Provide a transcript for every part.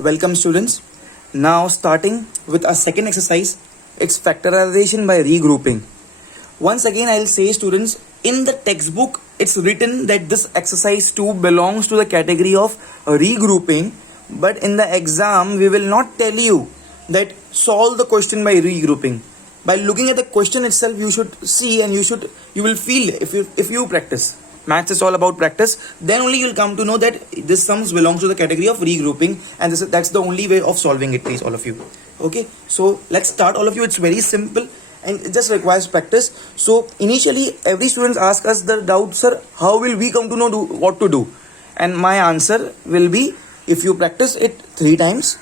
Welcome students. Now starting with our second exercise, it's factorization by regrouping. Once again I'll say students, in the textbook it's written that this exercise 2 belongs to the category of regrouping, but in the exam we will not tell you that solve the question by regrouping. By looking at the question itself you should see and you will feel if you practice. Maths is all about practice. Then only you'll come to know that this sums belongs to the category of regrouping, and that's the only way of solving it, please, all of you. Okay, so let's start, all of you. It's very simple and it just requires practice. So initially every student asks us the doubt, sir, how will we come to know what to do? And my answer will be, if you practice it 3 times,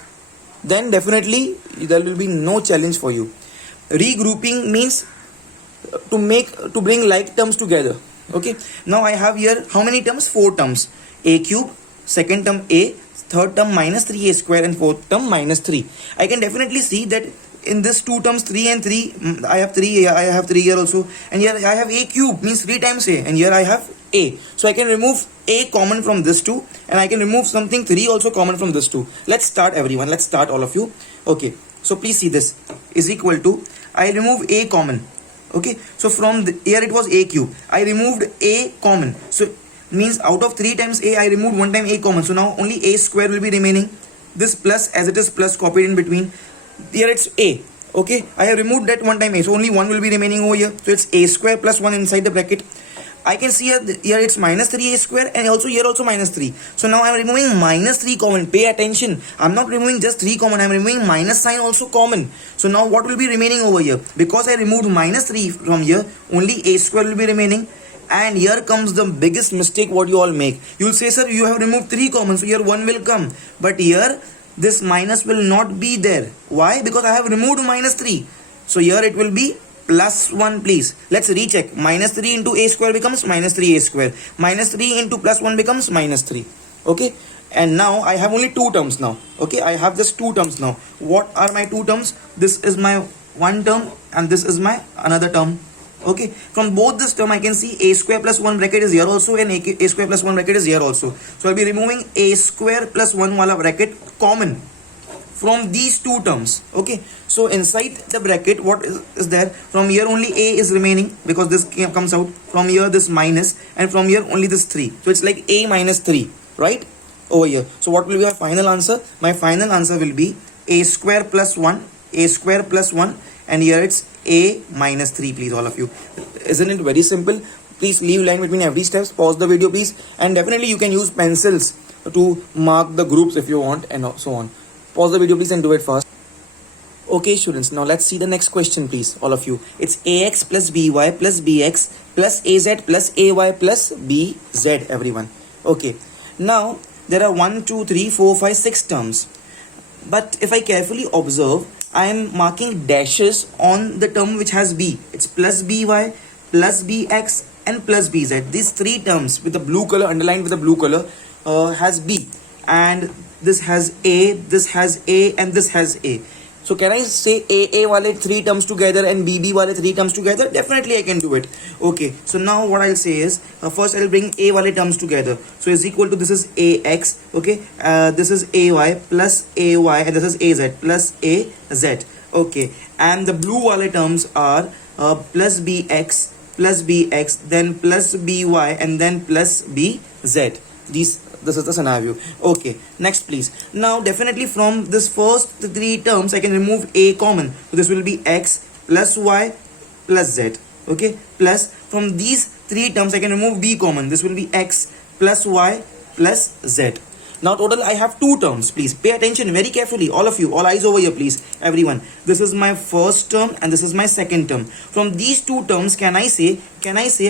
then definitely there will be no challenge for you. Regrouping means to bring like terms together. Okay, now I have here how many terms? 4 terms. A cube, second term a, third term minus 3a square, and fourth term minus 3. I can definitely see that in this 2 terms 3 and 3, I have 3 here, I have 3 here also, and here I have a cube means 3 times a, and here I have a. So I can remove a common from this 2, and I can remove something 3 also common from this 2. Let's start, everyone. Let's start, all of you. Okay, so please see this is equal to, I remove a common. Okay, so from here it was a cube, I removed a common, so means out of 3 times a, I removed 1 time a common, so now only a square will be remaining. This plus, as it is plus, copied in between. Here it's a. Okay, I have removed that 1 time a, so only 1 will be remaining over here, so it's a square plus 1 inside the bracket. I can see here it's minus 3a square, and also here also minus 3. So now I am removing minus 3 common. Pay attention. I am not removing just 3 common. I am removing minus sign also common. So now what will be remaining over here? Because I removed minus 3 from here, only a square will be remaining. And here comes the biggest mistake what you all make. You will say, sir, you have removed 3 common, so here 1 will come. But here this minus will not be there. Why? Because I have removed minus 3. So here it will be plus 1, please. Let's recheck. Minus 3 into a square becomes minus 3a square. Minus 3 into plus 1 becomes minus 3. Okay. And now I have only 2 terms now. Okay. I have just 2 terms now. What are my 2 terms? This is my 1 term and this is my another term. Okay. From both this term I can see a square plus 1 bracket is here also, and a square plus 1 bracket is here also. So I'll be removing a square plus 1 wala bracket common from these 2 terms. Okay, so inside the bracket what is there? From here only a is remaining because this comes out. From here this minus, and from here only this 3. So it's like a minus 3, right, over here. So what will be my final answer? My final answer will be a square plus 1, a square plus 1, and here it's a minus 3, please, all of you. Isn't it very simple? Please leave line between every steps. Pause the video, please, and definitely you can use pencils to mark the groups if you want, and so on. Pause the video, please, and do it fast. Okay, students, now let's see the next question, please, all of you. It's ax plus by plus bx plus az plus ay plus bz, everyone. Okay, now there are 1, 2, 3, 4, 5, 6 terms. But if I carefully observe, I am marking dashes on the term which has b. It's plus by, plus bx, and plus bz. These 3 terms with the blue color, underlined with the blue color, has b. And this has a, this has a, and this has a. So can I say a wale 3 terms together and bb wale 3 terms together? Definitely I can do it. Okay, so now what I'll say is, first I'll bring a wale terms together. So is equal to, this is ax, okay, this is ay plus ay, and this is az plus az. Okay, and the blue wale terms are plus bx, then plus by, and then plus bz. This is the scenario. Okay, next please. Now definitely from this first 3 terms I can remove a common. So this will be x plus y plus z. Okay, plus from these 3 terms I can remove b common. This will be x plus y plus z. Now total I have 2 terms. Please pay attention very carefully, all of you. All eyes over here, please, everyone. This is my first term and this is my second term. From these 2 terms can I say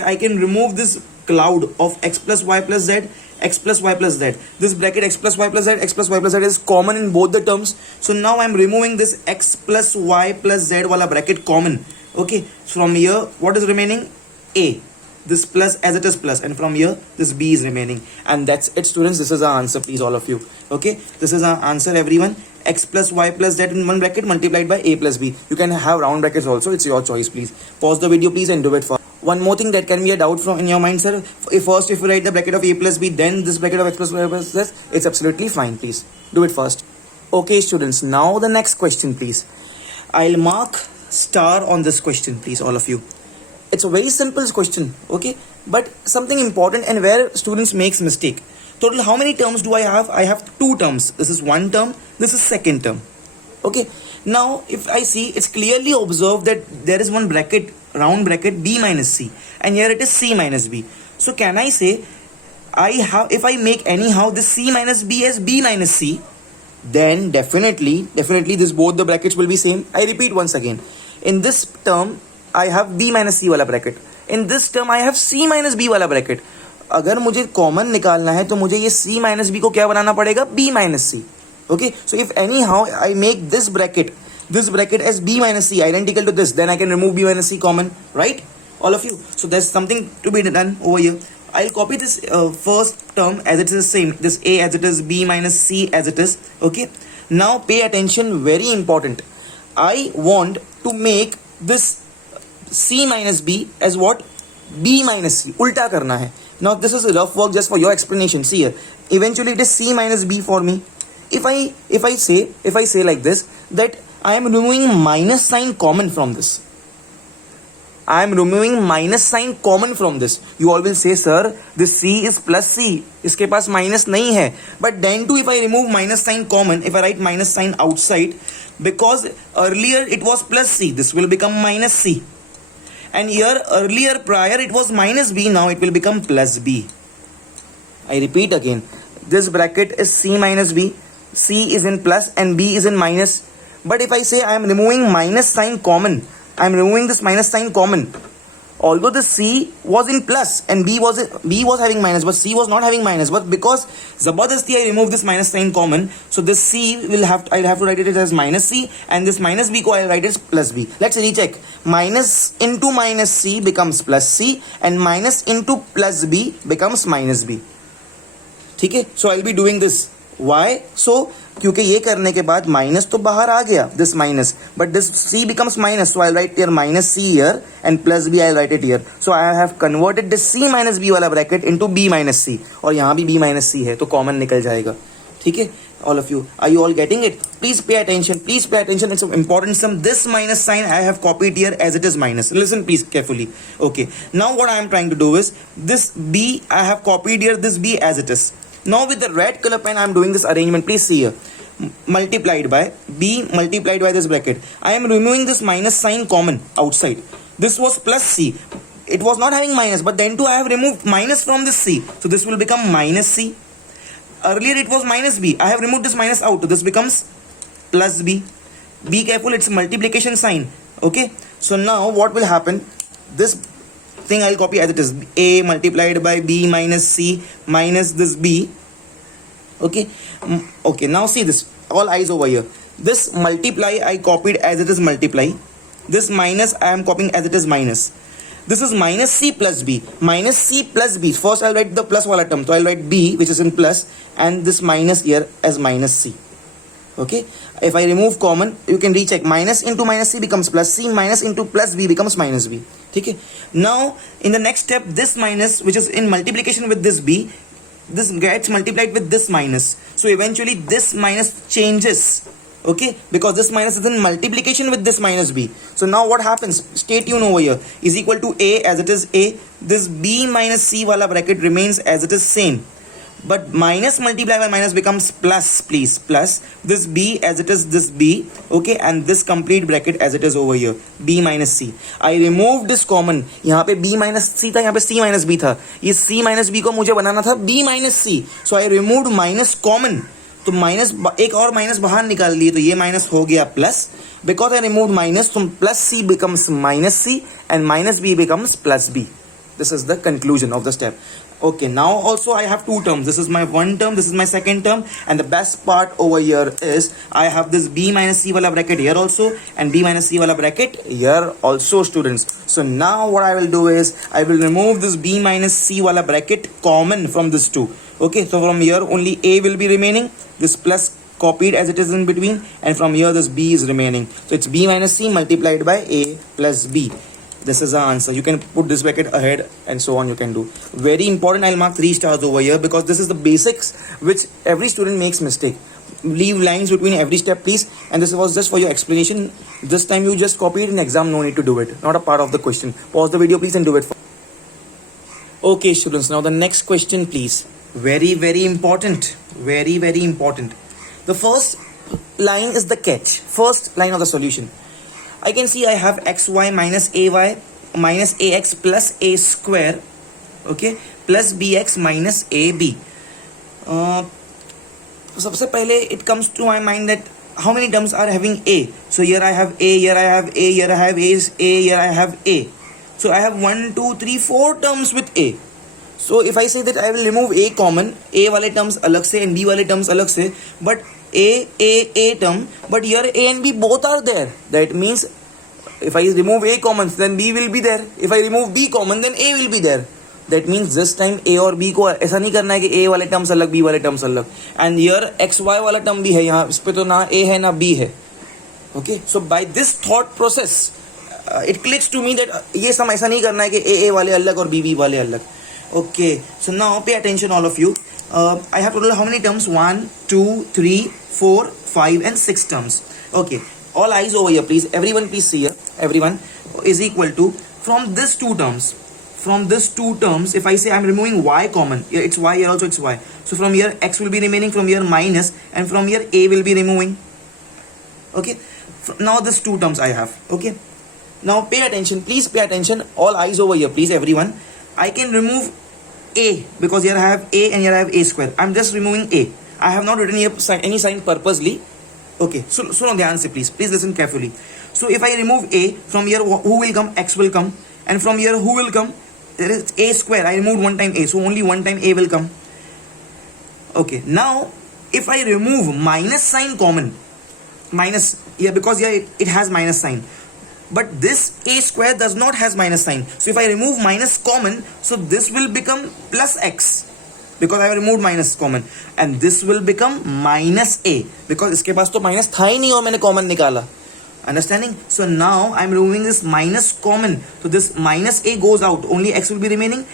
I can remove this cloud of x plus y plus z, x plus y plus z. This bracket x plus y plus z is common in both the terms. So now I am removing this x plus y plus z wala bracket common. Okay, from here what is remaining? A. This plus as it is plus, and from here this b is remaining, and that's it, students. This is our answer, please, all of you. Okay, this is our answer, everyone. X plus y plus z in one bracket multiplied by a plus b. You can have round brackets also, it's your choice, please. Pause the video, please, and do it fast. One more thing that can be a doubt from in your mind, sir. If you write the bracket of a plus b, then this bracket of x plus y plus z, it's absolutely fine. Please do it first. Okay, students, now the next question, please. I'll mark star on this question, please, all of you. It's a very simple question, okay? But something important and where students makes mistake. Total, how many terms do I have? I have two terms. This is one term, this is second term. Okay, now if I see, it's clearly observed that there is one bracket, round bracket b minus c, and here it is c minus b. So can I say, if I make anyhow this c minus b as b minus c, then definitely this both the brackets will be same. I repeat once again, in this term I have b minus c वाला bracket, in this term I have c minus b वाला bracket. अगर मुझे common निकालना है तो मुझे ये c minus b को क्या बनाना पड़ेगा, b minus c. Okay, so if anyhow I make this bracket as b minus c identical to this, then I can remove b minus c common, right, all of you? So there's something to be done over here. I'll copy this first term as it is same, this a as it is, b minus c as it is. Okay, now pay attention, very important. I want to make this c minus b as what, b minus c. उल्टा करना है. Now this is a rough work just for your explanation. See here, eventually it is c minus b for me. If I say like this, that I am removing minus sign common from this. I am removing minus sign common from this. You all will say, sir, this c is plus c. इसके पास minus नहीं है. But then too, if I remove minus sign common, if I write minus sign outside, because earlier it was plus c, this will become minus c. And here earlier prior it was minus b, now it will become plus b. I repeat again, this bracket is c minus b. C is in plus and b is in minus. But if I say I am removing minus sign common, I am removing this minus sign common. Although the c was in plus and b was having minus, but c was not having minus. But because zabardasti I remove this minus sign common, so this c I'll have to write it as minus c, and this minus b ko I'll write it as plus b. Let's recheck. Minus into minus c becomes plus c, and minus into plus b becomes minus b. ठीक है? So I'll be doing this. Why? So क्योंकि ये करने के बाद minus तो बाहर आ गया, this minus, but this c becomes minus, so I'll write here minus c here and plus b I'll write it here. So I have converted this c minus b वाला bracket into b minus c, और यहाँ भी b minus c है तो common निकल जाएगा. ठीक है, all of you, are you all getting it? Please pay attention, it's an important sum. This minus sign I have copied here as it is minus. Listen please carefully. Okay, now what I am trying to do is, this b I have copied here, this b as it is. Now with the red color pen I am doing this arrangement. Please see here, multiplied by b multiplied by this bracket. I am removing this minus sign common outside. This was plus c, it was not having minus, but then too I have removed minus from this c, so this will become minus c. Earlier it was minus b, I have removed this minus out, so this becomes plus b. Be careful, it's multiplication sign. Okay, so now what will happen, this thing I'll copy as it is, a multiplied by b minus c minus this b. Okay, okay, now see this, all eyes over here. This multiply I copied as it is multiply, this minus I am copying as it is minus. This is minus c plus b, minus c plus b. First I'll write the plus wala term, so I'll write b which is in plus, and this minus here as minus c. Okay, if I remove common, you can recheck, minus into minus c becomes plus c, minus into plus b becomes minus b. Okay, now in the next step, this minus which is in multiplication with this b, this gets multiplied with this minus, so eventually this minus changes. Okay, because this minus is in multiplication with this minus b. So now what happens, stay tuned over here, is equal to a as it is a, this b minus c wala bracket remains as it is same, but minus multiplied by minus becomes plus, please, plus this b as it is this b. Okay, and this complete bracket as it is over here, b minus c. I removed this common, यहाँ पे b minus c था, यहाँ पे c minus b था, ये c minus b को मुझे बनाना था b minus c, so I removed minus common, तो माइनस एक और माइनस बाहर निकाल लिए, तो ये माइनस हो गया plus, because I remove minus, तो plus C becomes minus C and minus B becomes plus B. This is the conclusion of the step. Okay, now also I have two terms. This is my one term, this is my second term, and the best part over here is I have this b minus c wala bracket here also and b minus c wala bracket here also, students. So now what I will do is I will remove this b minus c wala bracket common from this two. Okay, so from here only a will be remaining, this plus copied as it is in between, and from here this b is remaining. So it's b minus c multiplied by a plus b. This is the answer. You can put this bracket ahead and so on you can do. Very important, I'll mark 3 stars over here because this is the basics which every student makes mistake. leave lines between every step, please. And this was just for your explanation. This time you just copy it in exam, no need to do it. Not a part of the question. Pause the video, please, and do it. Okay, students, now the next question, please. Very, very important. Very, very important. The first line is the catch. First line of the solution. I can see I have xy minus ay minus ax plus a square, okay, plus bx minus ab. सबसे पहले it comes to my mind that how many terms are having a. So here I have a, here I have a, here I have a, here I have a. So I have 1, 2, 3, 4 terms with a. So if I say that I will remove a common, a वाले terms अलग से and b वाले terms अलग से, but a term, but here a and b both are there. That means if I remove a common, then b will be there. If I remove b common, then a will be there. That means this time a और b को ऐसा नहीं करना है कि a वाले terms अलग, b वाले terms अलग. And here x y वाला term भी है यहाँ, इस पे तो ना a है ना b है. Okay, so by this thought process, it clicks to me that ये सम ऐसा नहीं करना है कि a वाले अलग और b वाले अलग. Okay, so now pay attention all of you. I have total how many terms? 1, 2, 3, 4, 5 and 6 terms. Okay, all eyes over here please. Everyone please see here. Everyone is equal to from this two terms. From this two terms, if I say I'm removing y common, here it's y, here also it's y. So from here x will be remaining, from here minus, and from here a will be removing. Okay, now this two terms I have. Okay, now pay attention, please pay attention. All eyes over here please, everyone. I can remove a because here I have a and here I have a square. I'm just removing a. I have not written here any sign purposely. Okay, so now the answer please listen carefully. So if I remove a, from here who will come? X will come, and from here who will come? There is a square. I removed one time a, so only one time a will come. Okay, now if I remove minus sign common, minus here because here it has minus sign, but this a square does not has minus sign. So if I remove minus common, so this will become plus x because I have removed minus common, and this will become minus a because इसके पास तो minus था ही नहीं और मैंने common निकाला. Understanding? So now I'm removing this minus common. So this minus a goes out. Only x will be remaining.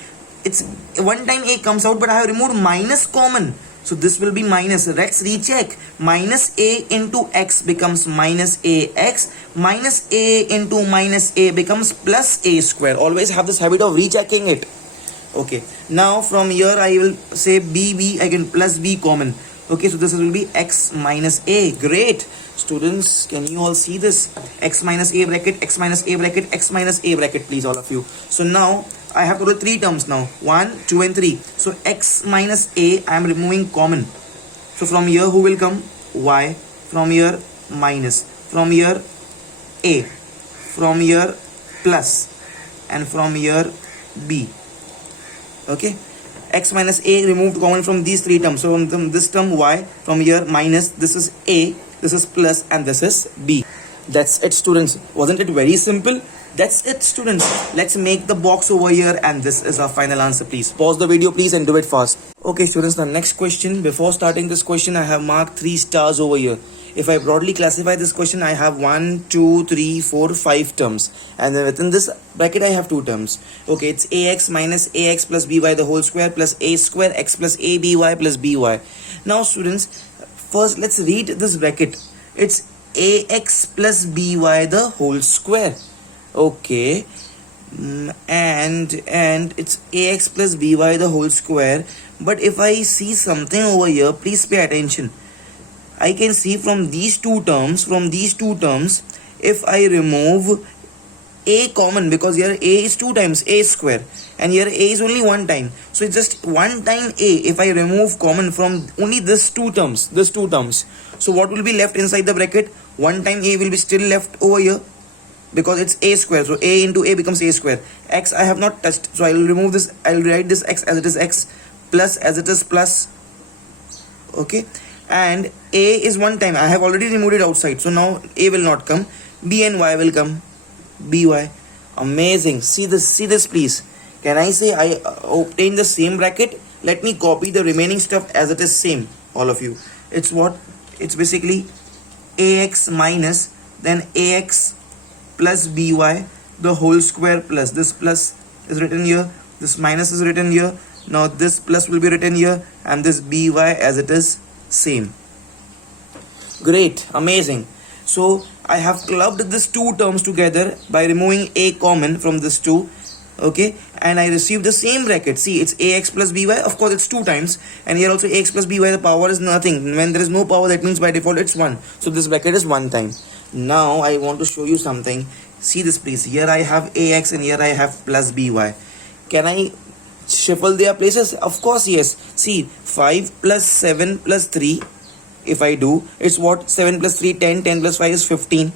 It's one time a comes out, but I have removed minus common. So this will be minus. Let's recheck. Minus a into x becomes minus ax. Minus a into minus a becomes plus a square. Always have this habit of rechecking it. Okay. Now from here I will say b, I can plus b common. Okay, so this will be x minus a. Great. Students, can you all see this? X minus a bracket, x minus a bracket, x minus a bracket, please, all of you. So now I have total 3 terms now. 1, 2 and 3. So x minus a I am removing common. So from here who will come? Y. From here minus. From here a. From here plus. And from here b. Okay. X minus a removed common from these 3 terms. So from this term y, from here minus, this is a, this is plus, and this is b. That's it, students. Wasn't it very simple? That's it, students. Let's make the box over here, and this is our final answer. Please pause the video please and do it fast. Okay, students, the next question. Before starting this question, I have marked 3 stars over here. If I broadly classify this question, I have 1, 2, 3, 4, 5 terms, and then within this bracket I have 2 terms. Okay, it's ax minus ax plus by the whole square plus a square x plus aby plus by. Now students, first let's read this bracket. It's ax plus by the whole square. Okay, and it's ax plus by the whole square. But if I see something over here, please pay attention. I can see from these two terms, if I remove a common, because here a is 2 times a square and here a is only 1 time, so it's just 1 time a. If I remove common from only these two terms, so what will be left inside the bracket? 1 time a will be still left over here because it's a square, so a into a becomes a square. X I have not touched, so I will remove this. I will write this x as it is x, plus as it is plus. Okay, and a is 1 time. I have already removed it outside, so now a will not come. B and y will come. By. Amazing. See this please. Can I say I obtain the same bracket? Let me copy the remaining stuff as it is same, all of you. It's what? It's basically ax minus then ax plus by the whole square plus this plus is written here, this minus is written here. Now this plus will be written here, and this by as it is same. Great, amazing. So I have clubbed these two terms together by removing a common from this two. Okay, and I received the same bracket. See, it's ax plus by. Of course, it's 2 times, and here also ax plus by. The power is nothing. When there is no power, that means by default it's 1. So this bracket is 1 time. Now I want to show you something. See this, please. Here I have ax and here I have plus by. Can I shuffle their places? Of course, yes. See, 5 plus 7 plus 3. If I do, it's what? 7 plus 3, 10. 10 plus 5 is 15,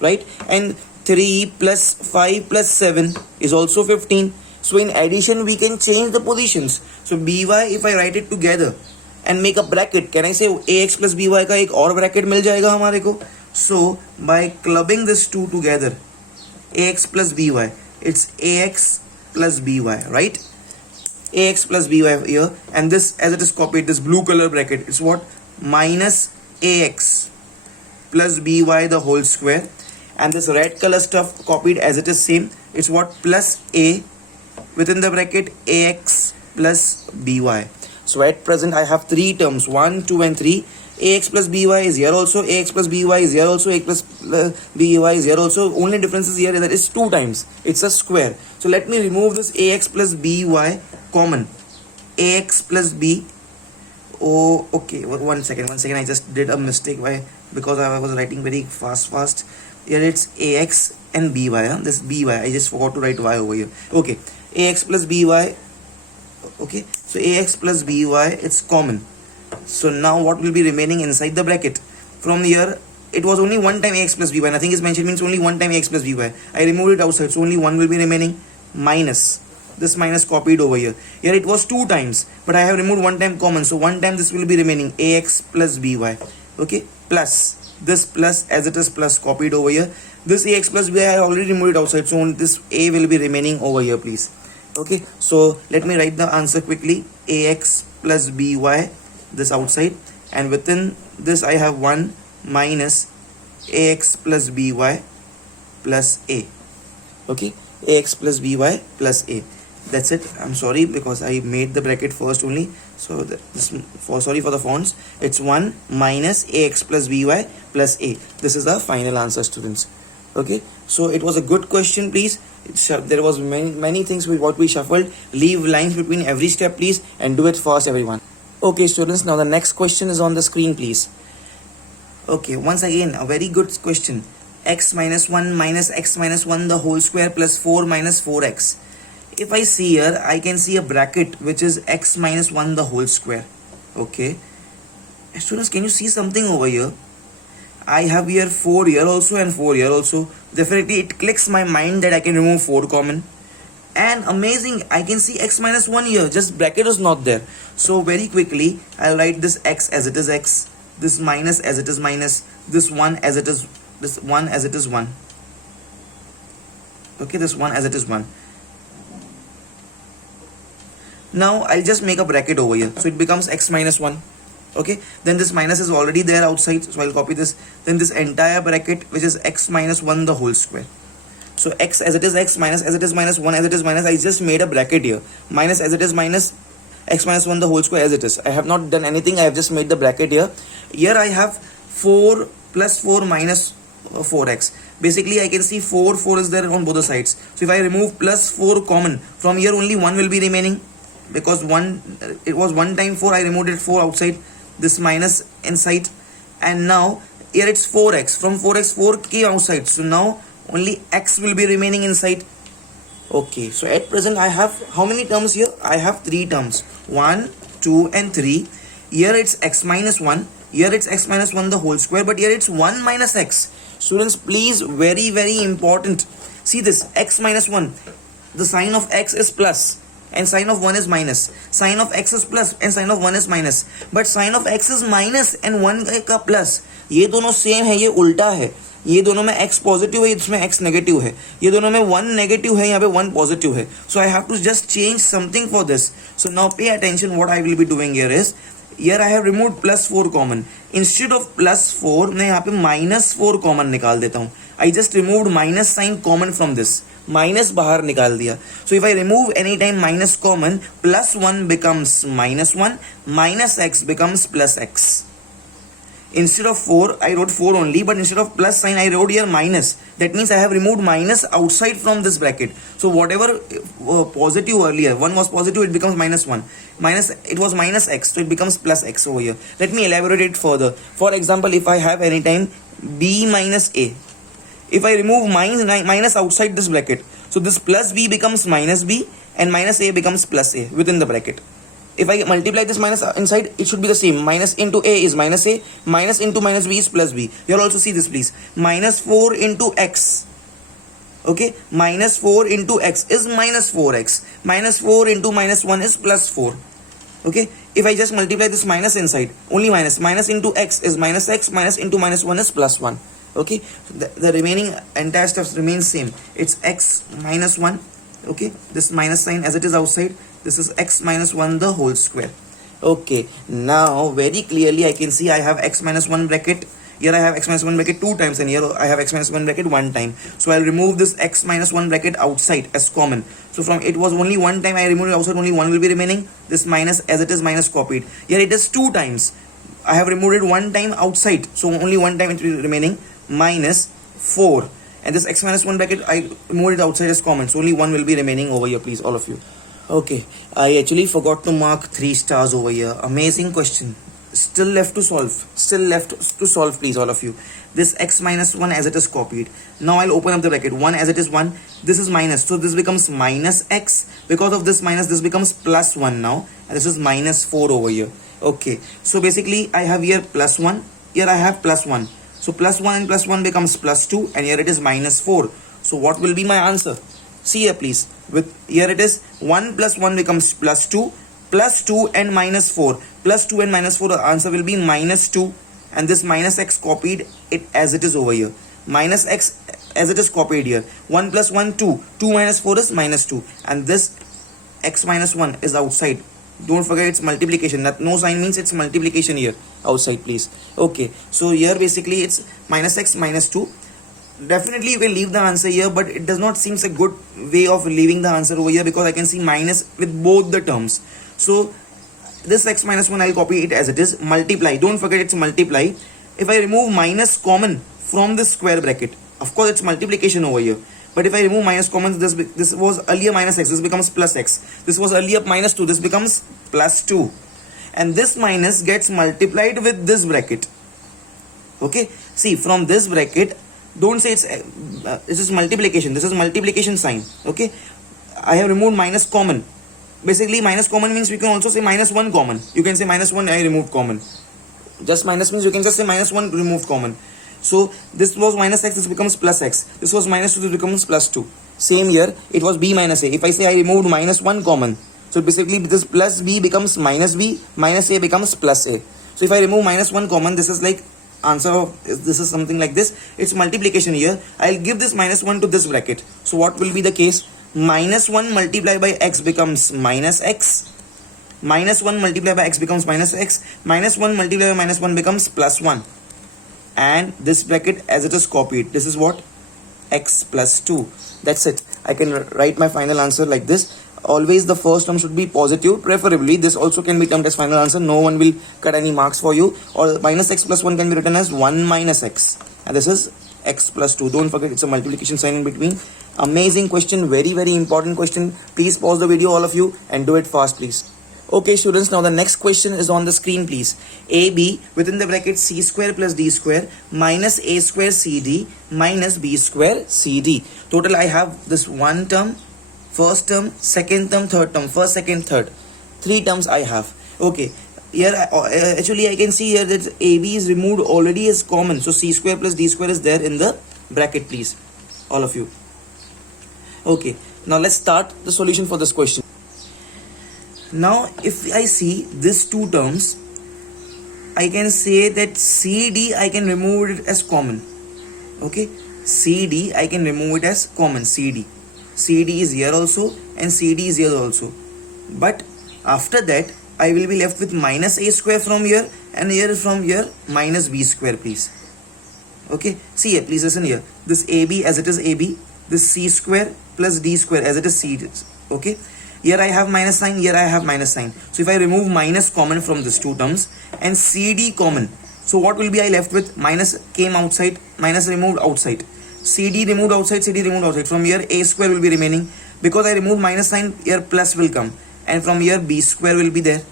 right? And 3 plus 5 plus 7 is also 15. So in addition, we can change the positions. So by, if I write it together and make a bracket, can I say ax plus by का एक और bracket मिल जाएगा हमारे को? So by clubbing this two together, ax plus by, it's ax plus by, right? Ax plus by here, and this, as it is copied, this blue color bracket, it's what? Minus ax plus by the whole square. And this red color stuff copied as it is same, it's what? Plus a within the bracket ax plus by. So at present I have 3 terms, 1, 2 and 3. Ax plus by is here also, ax plus by is here also, ax plus by is here also. Only difference is here that is 2 times, it's a square. So let me remove this ax plus by common. Ax plus b. Oh, okay, one second, I just did a mistake because I was writing very fast. Here it's ax and by, this by, I just forgot to write y over here. Okay, ax plus by. Okay, so ax plus by, it's common. So now what will be remaining inside the bracket? From here, it was only 1 time ax plus by, nothing is mentioned, means only 1 time ax plus by. I removed it outside, so only 1 will be remaining. Minus, this minus copied over here. Here it was 2 times, but I have removed 1 time common, so 1 time this will be remaining, ax plus by. Okay, plus this plus, as it is plus copied over here. This ax plus by I have already removed it outside, so this a will be remaining over here, please. Okay, so let me write the answer quickly. Ax plus by, this outside, and within this I have 1 minus ax plus by plus a. Okay, ax plus by plus a. That's it. I'm sorry because I made the bracket first only. So sorry for the fonts. It's 1 minus ax plus by plus a. This is the final answer, students. Okay, so it was a good question, please. There was many things with what we shuffled. Leave lines between every step, please, and do it fast, everyone. Okay, students, now the next question is on the screen, please. Okay, once again, a very good question. X minus 1 minus x minus 1 the whole square plus 4 minus 4x. If I see here, I can see a bracket which is x minus 1 the whole square. Okay, students, can you see something over here? I have here 4 here also and 4 here also. Definitely it clicks my mind that I can remove 4 common. And amazing, I can see x minus 1 here, just bracket is not there. So very quickly, I'll write this x as it is x, this minus as it is minus, this 1 as it is, this 1 as it is 1. Okay, this 1 as it is 1. Now I'll just make a bracket over here, so it becomes x minus 1. Okay, then this minus is already there outside, so I'll copy this. Then this entire bracket which is x minus 1 the whole square. So x as it is x, minus as it is minus, 1 as it is minus. I just made a bracket here. Minus as it is minus, x minus 1 the whole square as it is. I have not done anything, I have just made the bracket here. Here I have 4 plus 4 minus 4x. Basically I can see 4 is there on both the sides. So if I remove plus 4 common, from here only 1 will be remaining. Because it was 1 time 4, I removed it 4 outside, this minus inside, and now here it's 4x, from 4x 4 came outside, so now only x will be remaining inside. Okay, so at present I have how many terms here? I have 3 terms, 1, 2 and 3. Here it's x minus 1, here it's x minus 1 the whole square, but here it's 1 minus x. Students, please, very important, see this x minus 1, the sign of x is plus and sign of 1 is minus. Sign of x is plus and sign of 1 is minus. But sign of x is minus and 1 का plus. ये दोनों same है, ये उल्टा है. ये दोनों में x पॉजिटिव है, इसमें x नेगेटिव है. ये दोनों में 1 नेगेटिव है, यहाँ पे 1 पॉजिटिव है. So I have to just change something for this. So now pay attention. What I will be doing here is, here I have removed plus 4 common. Instead of plus 4, मैं यहाँ पे minus 4 common निकाल देता हूँ. I just removed minus sign common from this. Minus बाहर निकाल दिया. So if I remove any time minus common, plus 1 becomes minus 1, minus x becomes plus x. Instead of 4, I wrote 4 only, but instead of plus sign, I wrote here minus. That means I have removed minus outside from this bracket. So whatever positive earlier, 1 was positive, it becomes minus 1. Minus, it was minus x, so it becomes plus x over here. Let me elaborate it further. For example, if I have anytime b minus a, if I remove minus outside this bracket, so this plus b becomes minus b and minus a becomes plus a within the bracket. If I multiply this minus inside, it should be the same. Minus into a is minus a, minus into minus b is plus b. You'll also see this, please. Minus 4 into x. Okay, minus 4 into x is minus 4x. Minus 4 into minus 1 is plus 4. Okay, if I just multiply this minus inside, only minus. Minus into x is minus x, minus into minus 1 is plus 1. Okay, the remaining entire stuff remains same. It's x minus 1. Okay, this minus sign as it is outside. This is x minus 1 the whole square. Okay, now very clearly I can see I have x minus 1 bracket. Here I have x minus 1 bracket 2 times and here I have x minus 1 bracket 1 time. So I'll remove this x minus 1 bracket outside as common. So from it was only 1 time I removed it outside, only 1 will be remaining. This minus as it is minus copied. Here it is 2 times. I have removed it 1 time outside. So only 1 time it will be remaining, minus 4. And this x minus 1 bracket I removed it outside as common. So only 1 will be remaining over here, please, all of you. Okay, I actually forgot to mark 3 stars over here. Amazing question. Still left to solve. Still left to solve, please, all of you. This x minus 1 as it is copied. Now I'll open up the bracket. 1 as it is 1. This is minus. So this becomes minus x. Because of this minus, this becomes plus 1 now. And this is minus 4 over here. Okay, so basically I have here plus 1. Here I have plus 1. So plus 1 and plus 1 becomes plus 2. And here it is minus 4. So what will be my answer? See here, please. With here it is 1 plus 1 becomes plus 2, plus 2 and minus 4. Plus 2 and minus 4, the answer will be minus 2. And this minus x copied it as it is over here. Minus x as it is copied here. 1 plus 1, 2. 2 minus 4 is minus 2. And this x minus 1 is outside. Don't forget it's multiplication. That no sign means it's multiplication here. Outside, please. Okay. So here basically it's minus x minus 2. Definitely we'll leave the answer here, but it does not seem a good way of leaving the answer over here because I can see minus with both the terms. So this x minus 1 I'll copy it as it is. Multiply. Don't forget it's multiply. If I remove minus common from this square bracket, of course it's multiplication over here. But if I remove minus common, this was earlier minus x, this becomes plus x. This was earlier minus 2, this becomes plus 2. And this minus gets multiplied with this bracket. Okay. See, from this bracket, don't say it's this is multiplication. This is multiplication sign. Okay. I have removed minus common. Basically, minus common means we can also say minus 1 common. You can say minus 1, I removed common. Just minus means you can just say minus 1 removed common. So this was minus x, this becomes plus x. This was minus 2, this becomes plus 2. Same here, it was b minus a. If I say I removed minus 1 common, so basically this plus b becomes minus b, minus a becomes plus a. So if I remove minus 1 common, this is like answer of this is something like this. It's multiplication here. I'll give this minus 1 to this bracket. So what will be the case? Minus 1 multiplied by x becomes minus x. Minus 1 multiplied by x becomes minus x. Minus 1 multiplied by minus 1 becomes plus 1. And this bracket as it is copied, this is what? X plus 2. That's it. I can write my final answer like this. Always the first term should be positive. Preferably this also can be termed as final answer. No one will cut any marks for you. Or minus x plus 1 can be written as 1 minus x. And this is x plus 2. Don't forget it's a multiplication sign in between. Amazing question. Very, very important question. Please pause the video all of you and do it fast, please. Okay students, now the next question is on the screen, please. AB within the bracket c square plus d square minus a square cd minus b square cd. Total I have this one term, first term, second term, third term, first, second, third. 3 terms I have. Okay. Here actually I can see here that AB is removed already as common. So c square plus d square is there in the bracket, please. All of you. Okay. Now let's start the solution for this question. Now if I see these 2 terms, I can say that CD I can remove it as common. Okay, CD I can remove it as common. CD is here also and CD is here also. But after that I will be left with minus a square from here and here from here minus b square, please. Okay, see here, please listen here. This AB as it is AB, this c square plus d square as it is c. Okay. Here I have minus sign, here I have minus sign. So if I remove minus common from these 2 terms and CD common, So what will be I left with? Minus came outside, minus removed outside. CD removed outside, CD removed outside. From here a square will be remaining. Because I removed minus sign, here plus will come. And from here b square will be there.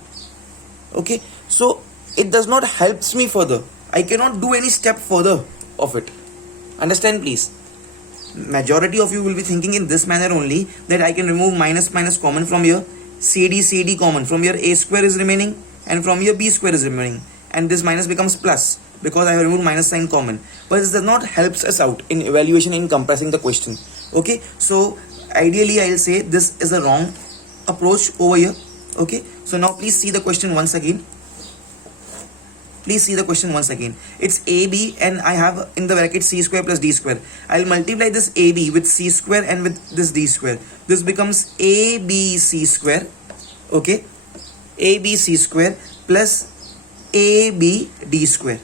Okay. So it does not helps me further. I cannot do any step further of it. Understand please. Majority of you will be thinking in this manner only, that I can remove minus minus common from here, CD common, from here a square is remaining, and from here b square is remaining, and this minus becomes plus because I have removed minus sign common. But this does not helps us out in evaluation, in compressing the question. Okay, so ideally I will say this is a wrong approach over here. Okay, so now please see the question once again. Please see the question once again. It's AB and I have in the bracket c square plus d square. I'll multiply this AB with c square and with this d square. This becomes ABC square. Okay. ABC square plus ABD square.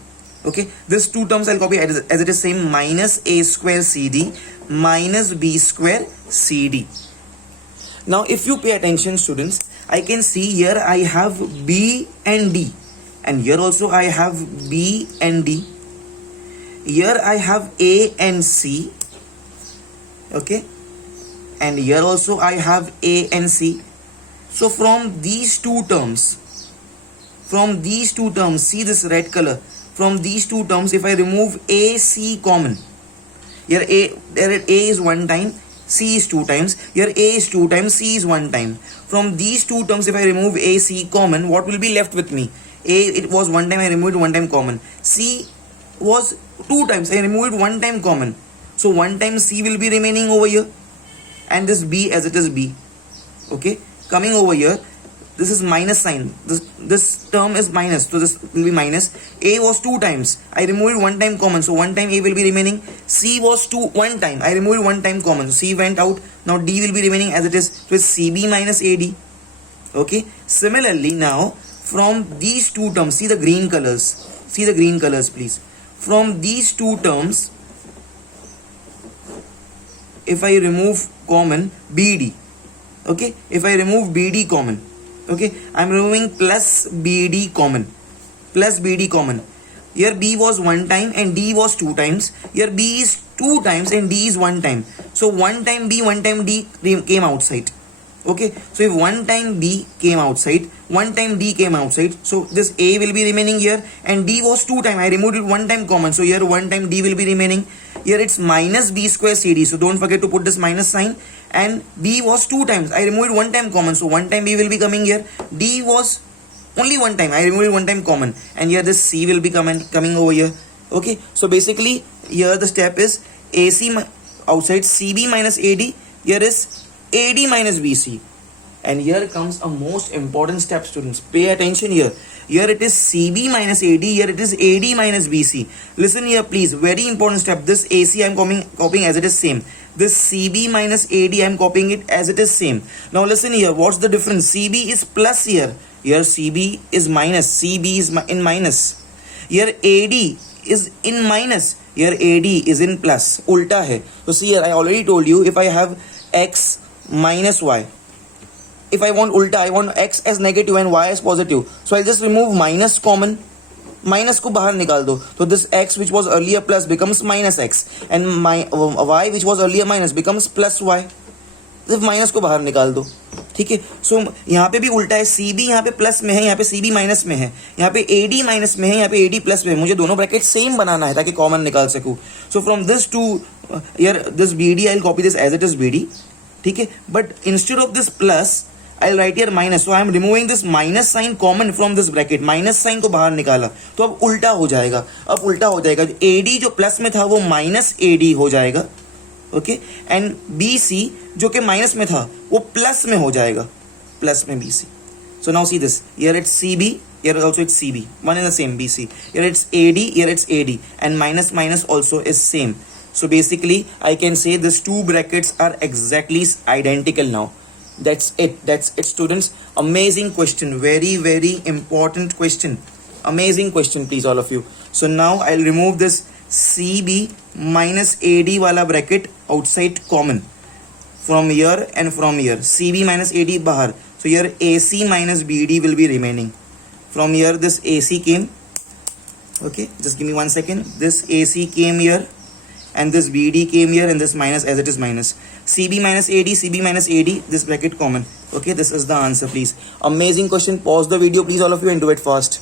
Okay. This two terms I'll copy as it is same, minus a square CD minus b square CD. Now if you pay attention students, I can see here I have B and D. And here also I have B and D. Here I have A and C. Okay. And here also I have A and C. So from these two terms, see this red color. From these two terms, if I remove A, C common, here A is one time, C is two times. Here A is two times, C is one time. From these two terms, if I remove A, C common, what will be left with me? A, it was one time, I removed one time common. C was two times, I removed one time common. So one time C will be remaining over here. And this B as it is B. Okay. Coming over here, this is minus sign. This term is minus. So this will be minus. A was two times. I removed one time common. So one time A will be remaining. C was one time. I removed one time common. So C went out. Now D will be remaining as it is. So it's CB minus AD. Okay. Similarly now, from these two terms, see the green colors. See the green colors, please. From these two terms, if I remove common, BD. Okay. If I remove BD common. Okay. I'm removing plus BD common. Plus BD common. Here B was one time and D was two times. Here B is two times and D is one time. So one time B, one time D came outside. Okay, so if one time B came outside, one time D came outside, so this A will be remaining here, and D was two time. I removed it one time common, so here one time D will be remaining. Here it's minus B square CD, so don't forget to put this minus sign. And B was two times. I removed one time common, so one time B will be coming here. D was only one time. I removed one time common, and here this C will be coming over here. Okay, so basically here the step is AC outside, CB minus AD. Here is AD minus BC. And here comes a most important step, students. Pay attention here. Here it is CB minus AD. Here it is AD minus BC. Listen here, please. Very important step. This AC I am copying as it is same. This CB minus AD I am copying it as it is same. Now listen here. What's the difference? CB is plus here. Here CB is minus. CB is in minus. Here AD is in minus. Here AD is in plus. Ulta hai. So see here, I already told you, if I have X minus Y, if I want ulta, I want X as negative and Y as positive, so I just remove minus common, minus को बाहर निकाल दो, so this X which was earlier plus becomes minus X, and my Y which was earlier minus becomes plus Y. सिर्फ minus को बाहर निकाल दो. ठीक है. सो यहाँ पे भी उल्टा है. सी बी यहाँ पे प्लस में है, यहाँ पे सी बी माइनस में है, यहाँ पे ए डी माइनस में है, यहाँ पे ए डी प्लस में है. मुझे दोनों ब्रैकेट सेम बनाना है ताकि कॉमन निकाल सकूँ. So from this to here this B D I will copy this as it is B D. ठीक है. But instead of this plus I'll write here minus. So I am removing this minus sign common from this bracket. Minus sign को बाहर निकाला तो अब उल्टा हो जाएगा. अब उल्टा हो जाएगा. AD जो प्लस में था वो माइनस AD हो जाएगा. ओके. एंड BC जो कि माइनस में था वो प्लस में हो जाएगा. प्लस में BC. So now see this. Here it's CB. Here also it's CB. One is the same BC. Here it's AD. Here it's AD. And minus minus also is same. So basically I can say these two brackets are exactly identical now. That's it students. Amazing question, very important question, amazing question, please all of you. So now I'll remove this CB minus AD wala bracket outside common from here and from here. CB minus AD bahar, so here AC minus BD will be remaining. From here this AC came, Okay, just give me 1 second. This AC came here and this BD came here and this minus as it is minus. CB minus AD, CB minus AD, this bracket common. Okay, this is the answer please. Amazing question. Pause the video please all of you and do it fast.